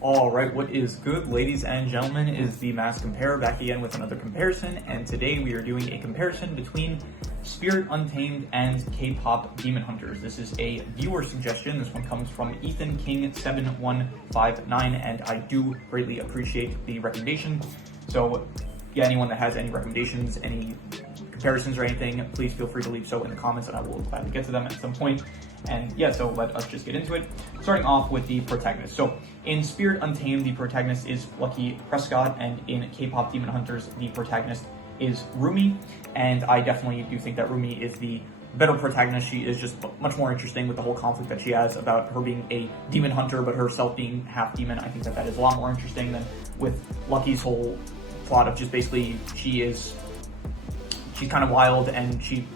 Alright, what is good, ladies and gentlemen, is Themasr Compare back again with another comparison, and today we are doing a comparison between Spirit Untamed and Kpop Demon Hunters. This is a viewer suggestion. This one comes from Ethan King 7159, and I do greatly appreciate the recommendation. So yeah, anyone that has any recommendations, any comparisons or anything, please feel free to leave so in the comments and I will gladly get to them at some point. And yeah, so let us just get into it. Starting off with the protagonist. So in Spirit Untamed, the protagonist is Lucky Prescott, and in Kpop Demon Hunters, the protagonist is Rumi. And I definitely do think that Rumi is the better protagonist. She is just much more interesting with the whole conflict that she has about her being a demon hunter, but herself being half demon. I think that is a lot more interesting than with Lucky's whole plot of just basically she's kind of wild and she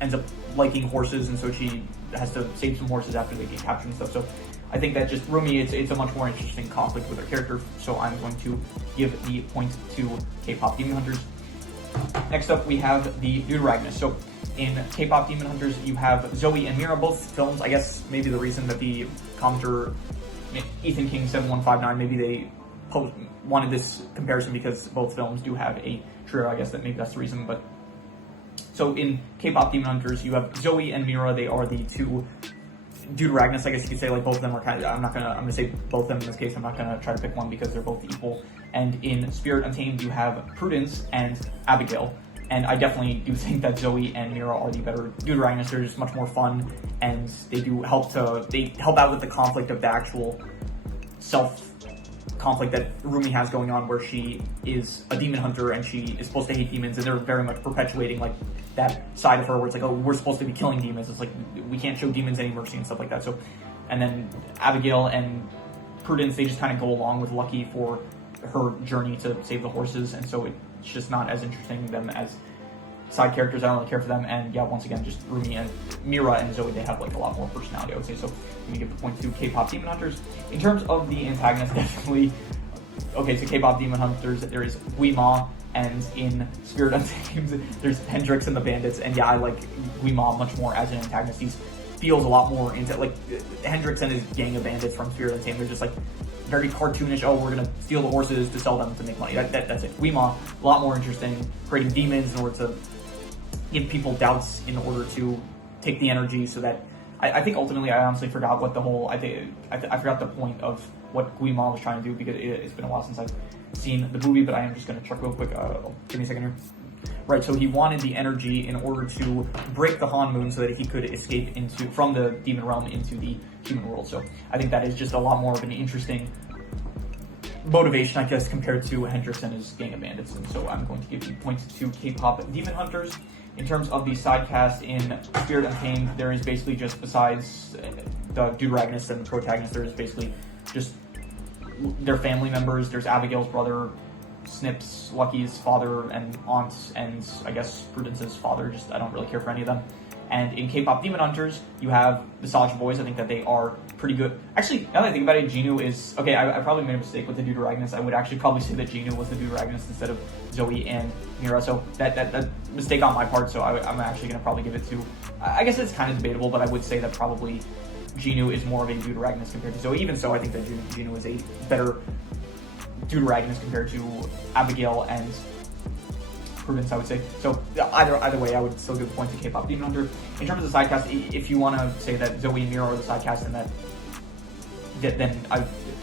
ends up liking horses, and so she has to save some horses after they get captured and stuff. So I think that just Rumi, it's a much more interesting conflict with her character, so I'm going to give the point to Kpop Demon Hunters. Next up, we have the Deuteragonist. So in Kpop Demon Hunters, you have Zoe and Mira, both films. I guess maybe the reason that the commenter, Ethan King 7159, maybe they wanted this comparison because both films do have a trio. I guess that maybe that's the reason, but so in Kpop Demon Hunters, you have Zoe and Mira. They are the two Deuteragonists, I guess you could say. Like, both of them are kind of, I'm gonna say both of them in this case. I'm not gonna try to pick one because they're both equal. And in Spirit Untamed, you have Prudence and Abigail. And I definitely do think that Zoe and Mira are the better Deuteragonists. They're just much more fun, and they help out with the conflict of the actual conflict that Rumi has going on, where she is a demon hunter and she is supposed to hate demons, and they're very much perpetuating like that side of her where it's like, oh, we're supposed to be killing demons. It's like, we can't show demons any mercy and stuff like that. So, and then Abigail and Prudence, they just kind of go along with Lucky for her journey to save the horses, and so it's just not as interesting to them as side characters. I don't really care for them. And yeah, once again, just Rumi and Mira and Zoe, they have like a lot more personality, I would say. So I'm gonna give the point to Kpop Demon Hunters. In terms of the antagonist, definitely, okay, so Kpop Demon Hunters, there is Guima, and in Spirit Untamed, there's Hendrix and the Bandits, and yeah, I like Guima much more as an antagonist. He feels a lot more into, like, Hendrix and his gang of bandits from Spirit Untamed, they're just like very cartoonish. Oh, we're gonna steal the horses to sell them to make money. That's it. Guima, a lot more interesting, creating demons in order to give people doubts in order to take the energy, so that I think ultimately I honestly forgot what the whole, I forgot the point of what Guima was trying to do, because it's been a while since I've seen the movie, but I am just going to check real quick. Give me a second here. Right, so he wanted the energy in order to break the Han Moon so that he could escape from the demon realm into the human world. So I think that is just a lot more of an interesting motivation, I guess, compared to Hendrix and his gang of bandits. And so I'm going to give you points to Kpop Demon Hunters. In terms of the side cast in Spirit Untamed, there is basically just, besides the Deuteragonist and the protagonist, there is basically just their family members. There's Abigail's brother, Snip's, Lucky's father and aunt, and I guess Prudence's father. Just, I don't really care for any of them. And in Kpop Demon Hunters, you have the Saja boys. I think that they are pretty good. Actually, now that I think about it, Genu is, okay, I probably made a mistake with the Deuteragonist. I would actually probably say that Genu was the Deuteragonist instead of Zoe and Mira. So that mistake on my part, so I'm actually going to probably give it to, I guess it's kind of debatable, but I would say that probably Genu is more of a Deuteragonist compared to Zoe. Even so, I think that Genu is a better Deuteragonist compared to Abigail and Prudence, I would say. So either way, I would still give the point to Kpop Demon Hunter. In terms of the side cast, if you want to say that Zoe and Mira are the side cast, and then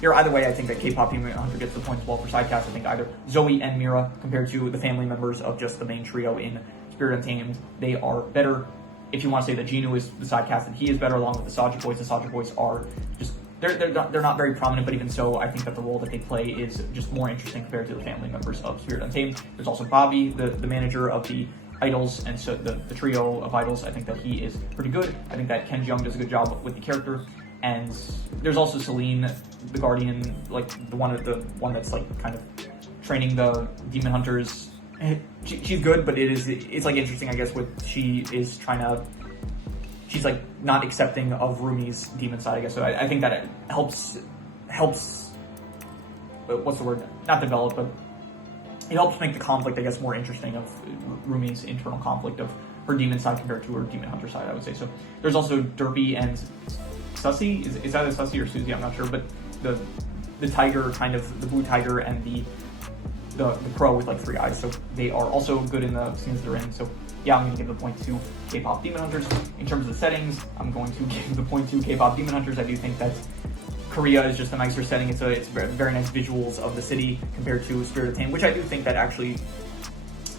either way, I think that Kpop Demon Hunter gets the point as well for side cast. I think either Zoe and Mira, compared to the family members of just the main trio in Spirit Untamed, they are better. If you want to say that Genu is the side cast, and he is better, along with the Saja boys. The Saja boys are just, they're not very prominent, but even so, I think that the role that they play is just more interesting compared to the family members of Spirit Untamed. There's also Bobby, the manager of the idols, and so the trio of idols. I think that he is pretty good. I think that Ken Jeong does a good job with the character. And there's also Celine, the Guardian, like the one that's like kind of training the demon hunters. She's good, but it's like interesting, I guess, she's like not accepting of Rumi's demon side, I guess. So I think that it helps, what's the word? Not develop, but it helps make the conflict, I guess, more interesting of Rumi's internal conflict of her demon side compared to her demon hunter side, I would say. So there's also Derby and Sussy. Is either Sussy or Susie? I'm not sure, but the tiger, kind of the blue tiger, and the crow with like 3 eyes. So they are also good in the scenes they're in. So yeah, I'm going to give the point to K-pop Demon Hunters. In terms of the settings, I'm going to give the point to K-pop Demon Hunters. I do think that Korea is just a nicer setting. It's very nice visuals of the city compared to Spirit Untamed, which I do think that actually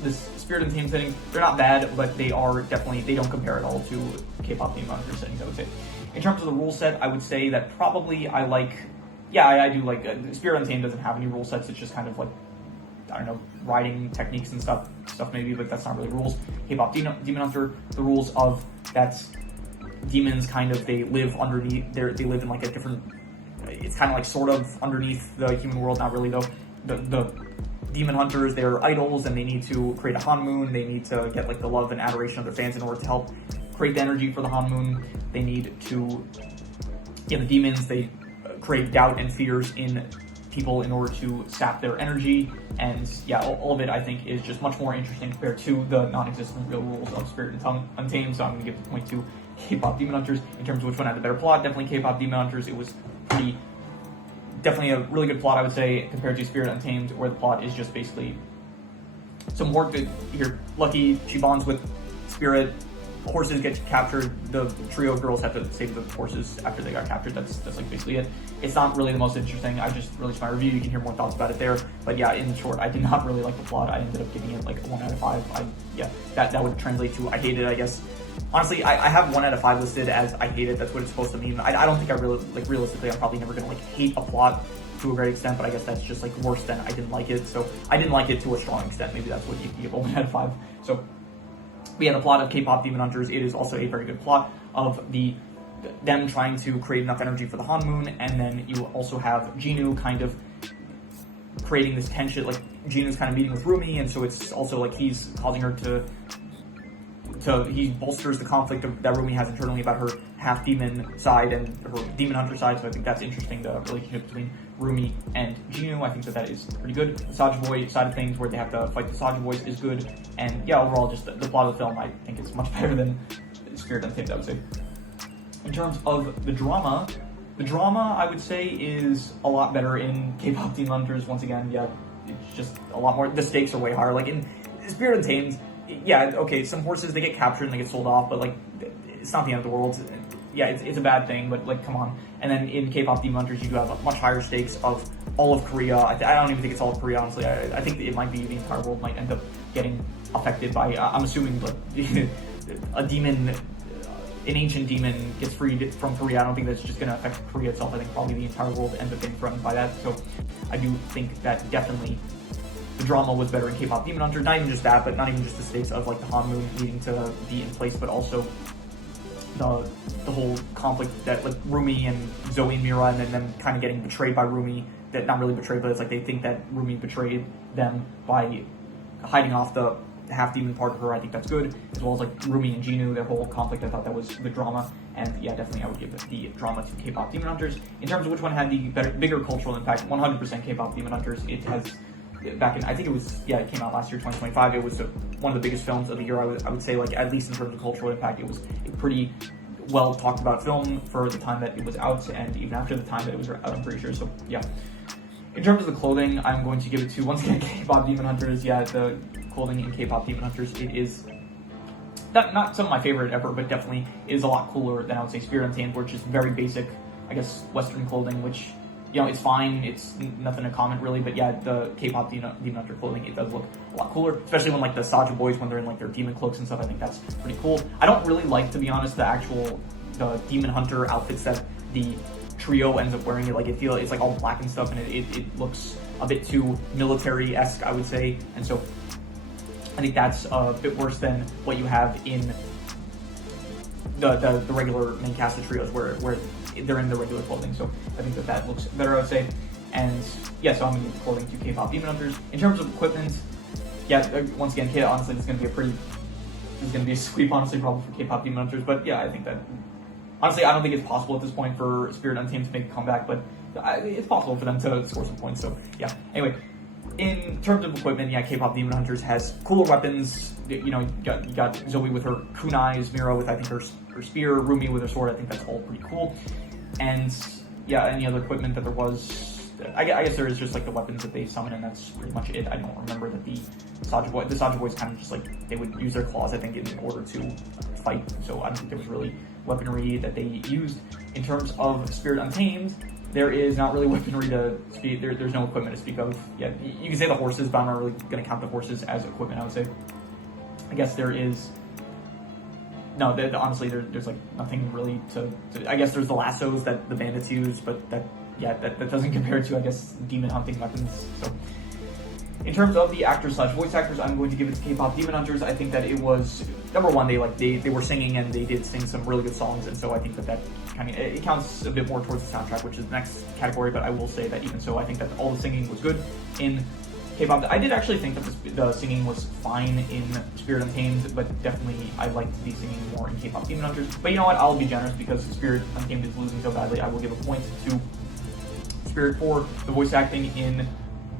this Spirit Untamed setting, they're not bad, but they are definitely, they don't compare at all to K-pop Demon Hunters settings, I would say. In terms of the rule set, I would say that probably I do like, Spirit Untamed doesn't have any rule sets. It's just kind of like, I don't know, riding techniques and stuff maybe, but that's not really rules. K-pop Demon Hunter, the rules of that's demons kind of, they live underneath, they live in like a different, it's kind of like sort of underneath the human world, not really though. The demon hunters, they're idols and they need to create a Hanmoon. They need to get like the love and adoration of their fans in order to help create the energy for the Hanmoon. They need to, the demons, they create doubt and fears in people in order to sap their energy, and yeah, all of it I think is just much more interesting compared to the non-existent real rules of Spirit Untamed. So I'm going to give the point to K-pop Demon Hunters. In terms of which one had the better plot, definitely K-pop Demon Hunters. It was definitely a really good plot, I would say, compared to Spirit Untamed, where the plot is just basically some work that you're lucky, she bonds with Spirit, horses get captured, the trio of girls have to save the horses after they got captured. That's like basically it. It's not really the most interesting. I just released my review, you can hear more thoughts about it there. But yeah, in short, I did not really like the plot. I ended up giving it like a 1 out of 5. That would translate to I hate it, I guess. Honestly, I have 1 out of 5 listed as I hate it. That's what it's supposed to mean. I don't think I really, like, realistically, I'm probably never gonna like hate a plot to a great extent, but I guess that's just like worse than I didn't like it. So I didn't like it to a strong extent. Maybe that's what you give a 1 out of 5. So we had a plot of K-pop Demon Hunters. It is also a very good plot of them trying to create enough energy for the Hanmoon, and then you also have Jinu kind of creating this tension, like Jinu's kind of meeting with Rumi, and so it's also like he's causing her he bolsters the conflict that Rumi has internally about her half-demon side and her demon hunter side, so I think that's interesting, the relationship between Rumi and Jinu. I think that is pretty good. The Saja Boy side of things, where they have to fight the Saja Boys, is good, and yeah, overall, just the plot of the film, I think it's much better than Spirit Untamed, I would say. In terms of the drama, I would say, is a lot better in K-pop Demon Hunters. Once again, yeah, it's just a lot more, the stakes are way higher. Like in Spirit Untamed, yeah, okay, some horses, they get captured and they get sold off, but like, it's not the end of the world. Yeah, it's a bad thing, but like, come on. And then in K-pop Demon Hunters, you do have much higher stakes of all of Korea. I don't even think it's all of Korea, honestly. I think it might be the entire world might end up getting affected by, I'm assuming, like, a demon, an ancient demon gets freed from Korea. I don't think that's just going to affect Korea itself. I think probably the entire world ends up getting threatened by that. So I do think that definitely the drama was better in K-pop Demon Hunters. Not even just that, but not even just the stakes of like the Hanmoon needing to be in place, but also the whole conflict that like Rumi and Zoe and Mira, and then them kind of getting betrayed by Rumi. That not really betrayed, but it's like they think that Rumi betrayed them by hiding off the half-demon part of her. I think that's good, as well as like Rumi and Jinu, their whole conflict. I thought that was the drama, and yeah, definitely I would give the drama to K-pop Demon Hunters. In terms of which one had the bigger cultural impact, 100% K-pop Demon Hunters. It has, back in, I think it was, yeah, it came out last year, 2025. It was one of the biggest films of the year. I would say, like, at least in terms of cultural impact, it was a pretty well talked about film for the time that it was out, and even after the time that it was out, I'm pretty sure. So yeah. In terms of the clothing, I'm going to give it to, once again, K-pop Demon Hunters. Yeah, the clothing in K-pop Demon Hunters, it is not some of my favorite ever, but definitely is a lot cooler than I would say Spirit Untamed, which is very basic, I guess, Western clothing, which, you know, it's fine, it's nothing to comment really, but yeah, the K-pop Demon Hunter clothing, it does look a lot cooler, especially when like the Saja Boys, when they're in like their demon cloaks and stuff. I think that's pretty cool. I don't really like, to be honest, the Demon Hunter outfits that the trio ends up wearing. It like, it's like all black and stuff, and it looks a bit too military-esque, I would say, and so I think that's a bit worse than what you have in the regular main cast of trios, where they're in the regular clothing. So I think that looks better, I would say. And yeah, so I'm going to give the clothing to K-pop Demon Hunters. In terms of equipment, yeah, once again, honestly, this is going to be a sweep, honestly, probably for K-pop Demon Hunters. But yeah, I think that, honestly, I don't think it's possible at this point for Spirit Untamed to make a comeback, but it's possible for them to score some points. So yeah, anyway. In terms of equipment, yeah, K-pop Demon Hunters has cooler weapons. You know, you got Zoe with her kunais, Mira with, I think, her spear, Rumi with her sword. I think that's all pretty cool. And yeah, any other equipment that there was, I guess there is just like the weapons that they summon, and that's pretty much it. I don't remember that the Saja Boys kind of just like, they would use their claws, I think, in order to fight, so I don't think there was really weaponry that they used. In terms of Spirit Untamed, there is not really weaponry to speak. There's no equipment to speak of. Yeah, you can say the horses, but I'm not really going to count the horses as equipment, I would say. I guess there is... No, honestly, there's like nothing really to... I guess there's the lassos that the bandits use, but that doesn't compare to, I guess, demon hunting weapons, so... In terms of the actors/voice actors, I'm going to give it to K-pop Demon Hunters. I think that it was, number one, they were singing, and they did sing some really good songs, and so I think that kind of, it counts a bit more towards the soundtrack, which is the next category, but I will say that even so, I think that all the singing was good in K-pop. I did actually think that the singing was fine in Spirit Untamed, but definitely I liked the singing more in K-pop Demon Hunters. But you know what, I'll be generous, because Spirit Untamed is losing so badly, I will give a point to Spirit for the voice acting in...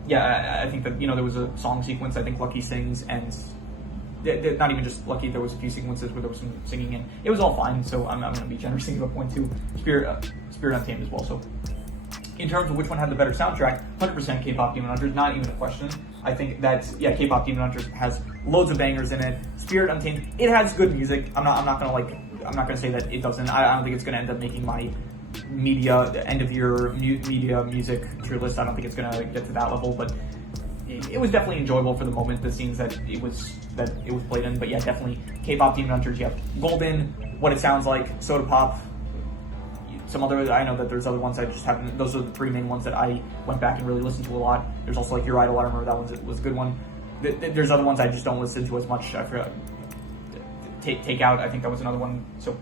Yeah, I think that, you know, there was a song sequence, I think LAKEY sings, and not even just LAKEY, there was a few sequences where there was some singing, and it was all fine, so I'm going to be generous and give a point to Spirit Untamed as well. So, in terms of which one had the better soundtrack, 100% K-pop Demon Hunters, not even a question. I think that, yeah, K-pop Demon Hunters has loads of bangers in it. Spirit Untamed, it has good music. I'm not gonna say that it doesn't. I don't think it's gonna end up making my end of year media music tier list. I don't think it's gonna get to that level, but it was definitely enjoyable for the moment, the scenes that it was played in. But yeah, definitely K-pop Demon Hunters. You have Golden, What It Sounds Like, Soda Pop, some other, I know that there's other ones I just haven't, those are the three main ones that I went back and really listened to a lot. There's also like Your Idol, I remember that one was a good one. There's other ones I just don't listen to as much. I forgot, Take Out, I think that was another one. So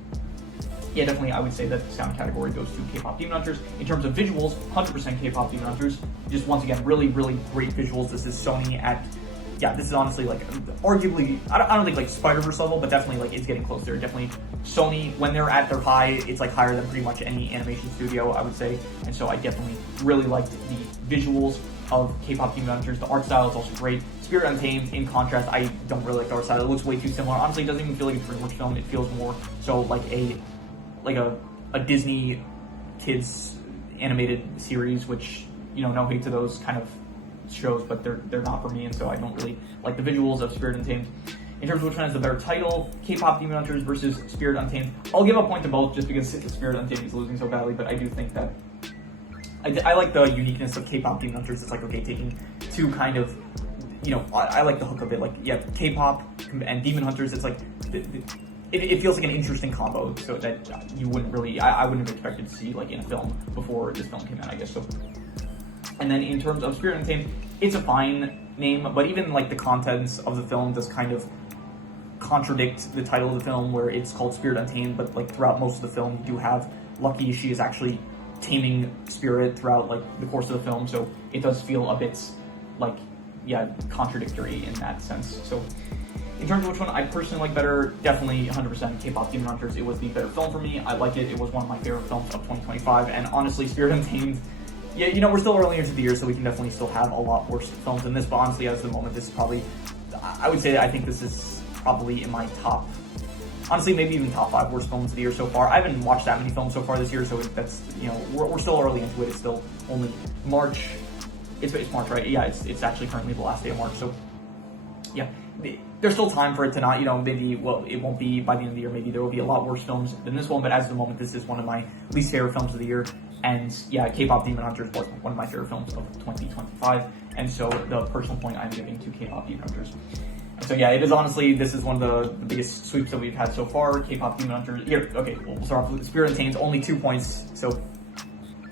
yeah, definitely I would say that the sound category goes to K-pop Demon Hunters. In terms of visuals, 100% K-pop Demon Hunters. Just once again, really, really great visuals. This is Sony at, yeah, this is honestly like, arguably, I don't think like Spider-Verse level, but definitely like it's getting close there. Definitely Sony, when they're at their high, it's like higher than pretty much any animation studio, I would say. And so I definitely really liked the visuals of K-pop Demon Hunters. The art style is also great. Spirit Untamed, in contrast, I don't really like the art style. It looks way too similar. Honestly, it doesn't even feel like a DreamWorks film. It feels more so like a Disney kids animated series, which, you know, no hate to those kind of shows, but they're not for me, and so I don't really like the visuals of Spirit Untamed. In terms of which one has the better title, K-pop Demon Hunters versus Spirit Untamed, I'll give a point to both just because Spirit Untamed is losing so badly, but I do think that I like the uniqueness of K-pop Demon Hunters. It's like, okay, taking two kind of, you know, I like the hook of it, like, yeah, K-pop and Demon Hunters, it's like, it feels like an interesting combo, so that you wouldn't really, I wouldn't have expected to see like in a film before this film came out, I guess. So, and then in terms of Spirit Untamed, it's a fine name, but even like the contents of the film does kind of contradict the title of the film, where it's called Spirit Untamed, but like throughout most of the film, you do have LAKEY. She is actually taming Spirit throughout like the course of the film, so it does feel a bit like, yeah, contradictory in that sense. So, in terms of which one I personally like better, definitely 100% K-pop Demon Hunters. It was the better film for me. I like it. It was one of my favorite films of 2025. And honestly, Spirit Untamed, yeah, you know, we're still early into the year, so we can definitely still have a lot worse films than this. But honestly, as of the moment, this is probably, I would say that I think this is probably in my top, honestly, maybe even top 5 worst films of the year so far. I haven't watched that many films so far this year, so that's, you know, we're still early into it. It's still only March. It's March, right? Yeah, it's actually currently the last day of March, so yeah. There's still time for it to not, you know, maybe, well, it won't be by the end of the year. Maybe there will be a lot worse films than this one, but as of the moment, this is one of my least favorite films of the year. And yeah, K-pop Demon Hunters was one of my favorite films of 2025. And so the personal point I'm giving to K-pop Demon Hunters. And so yeah, it is honestly, this is one of the biggest sweeps that we've had so far. K-pop Demon Hunters, here, okay, we'll start off with Spirit Untamed, only 2 points. So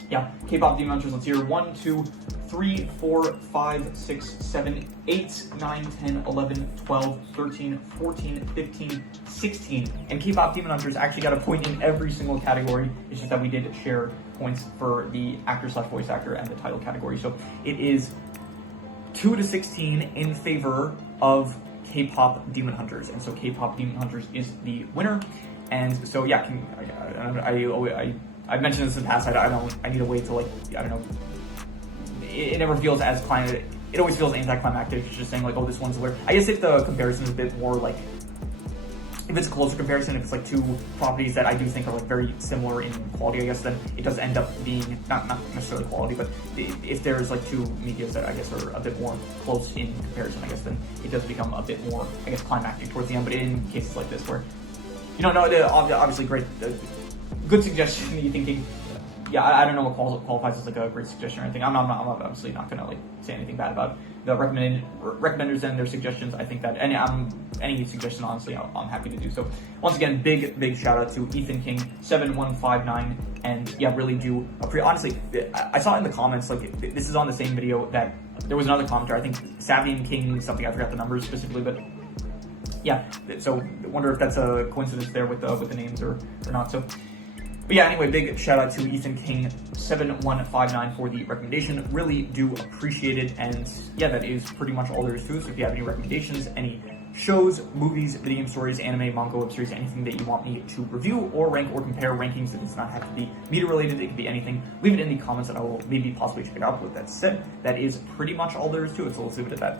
yeah, K-pop Demon Hunters, let's hear 1, 2, 3, 4, 5, 6, 7, 8, 9, 10, 11, 12, 13, 14, 15, 16. And K-pop Demon Hunters actually got a point in every single category. It's just that we did share points for the actor/voice actor and the title category. So it is 2-16 in favor of K-pop Demon Hunters. And so K-pop Demon Hunters is the winner. And so yeah, I've mentioned this in the past. I need a way to, like, I don't know. It never feels as it always feels anticlimactic. It's just saying like, oh, this one's where. I guess if the comparison is a bit more like if it's a closer comparison, if it's like two properties that I do think are like very similar in quality, I guess, then it does end up being not necessarily quality, but if there's like two medias that I guess are a bit more close in comparison, I guess, then it does become a bit more, I guess, climactic towards the end. But in cases like this where, no, obviously great, good suggestion. You're thinking, yeah, I don't know what qualifies as like a great suggestion or anything. I'm obviously not gonna like say anything bad about the recommenders and their suggestions. I think that any suggestion, honestly, I'm happy to do so. Once again, big shout out to Ethan King 7159, and yeah, really do appreciate. Honestly, I saw in the comments, like, this is on the same video that there was another commenter. I think Savian King something, I forgot the numbers specifically, but yeah. So I wonder if that's a coincidence there with the names or not. So. But yeah, anyway, big shout out to Ethan King 7159 for the recommendation. Really do appreciate it. And yeah, that is pretty much all there is to it. So if you have any recommendations, any shows, movies, video game stories, anime, manga, web series, anything that you want me to review or rank or compare rankings, it does not have to be media related, it could be anything. Leave it in the comments and I will maybe possibly check it out. With that said, that is pretty much all there is to it. So let's leave it at that.